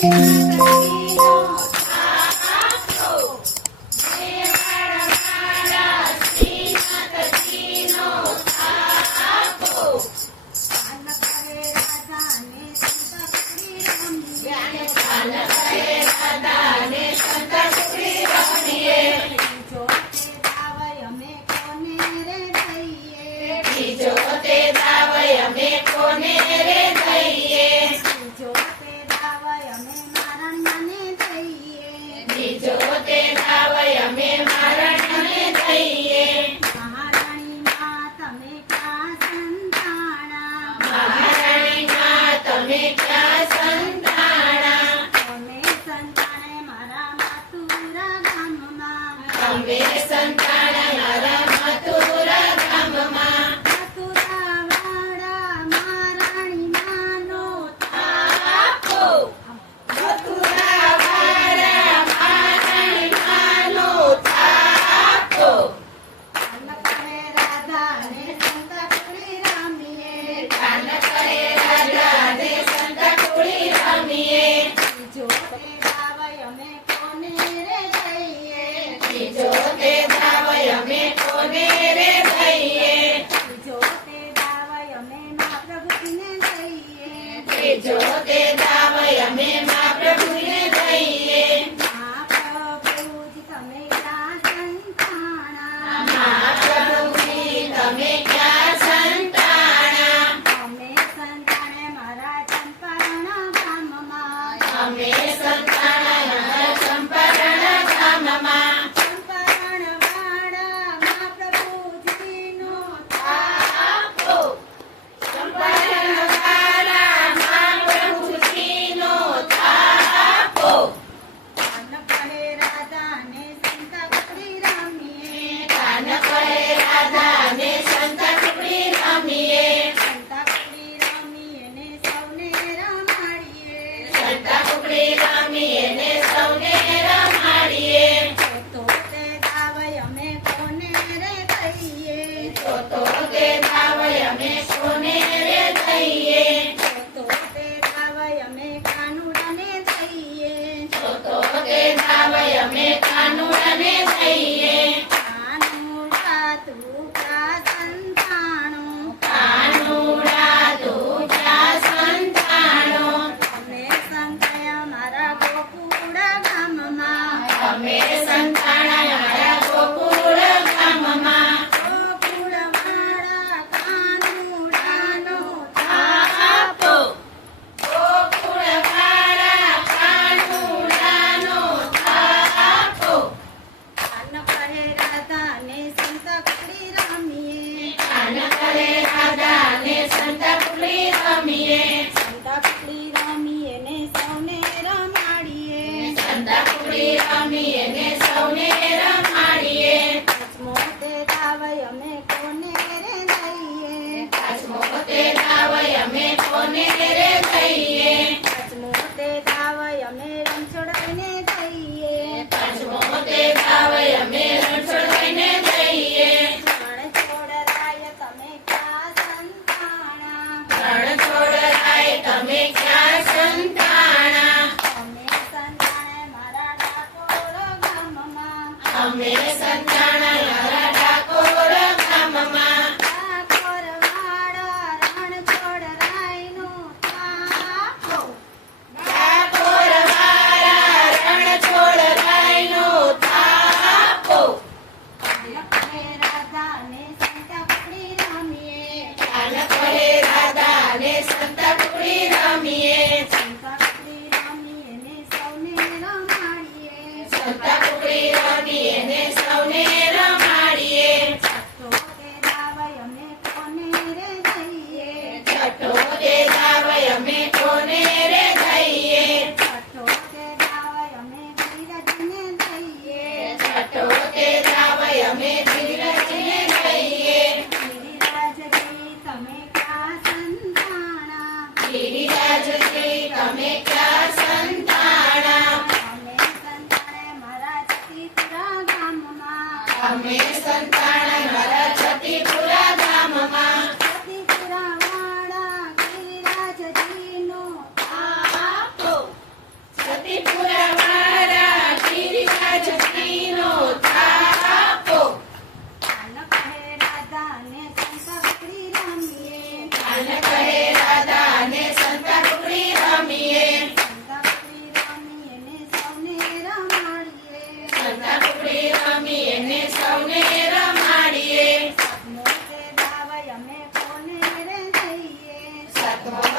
Thank you. જો તે મા પ્રભુને તમે ક્યાં મા પ્રભુજી તમે ક્યાં સંતાણા અમે મારા ચંપારણા ગામમાં અમે కనుడనే దయ్యే కాను కాతు కాసంతా અમે સંતાણા નરા ડાકોર ગામમાં ડાકોર છોડ રાયનું તાપો ડાકોર વાળા રણ છોડ રાયનું તાપો કાલપરે રાધા ને સંતા પકડી રમીએ કાલપરે રાધા ને સંતા પકડી ને સૌને રમાડીએ સંતા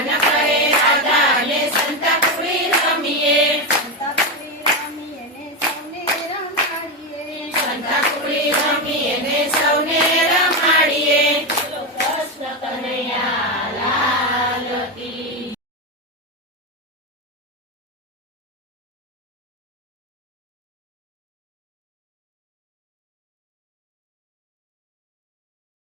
Ana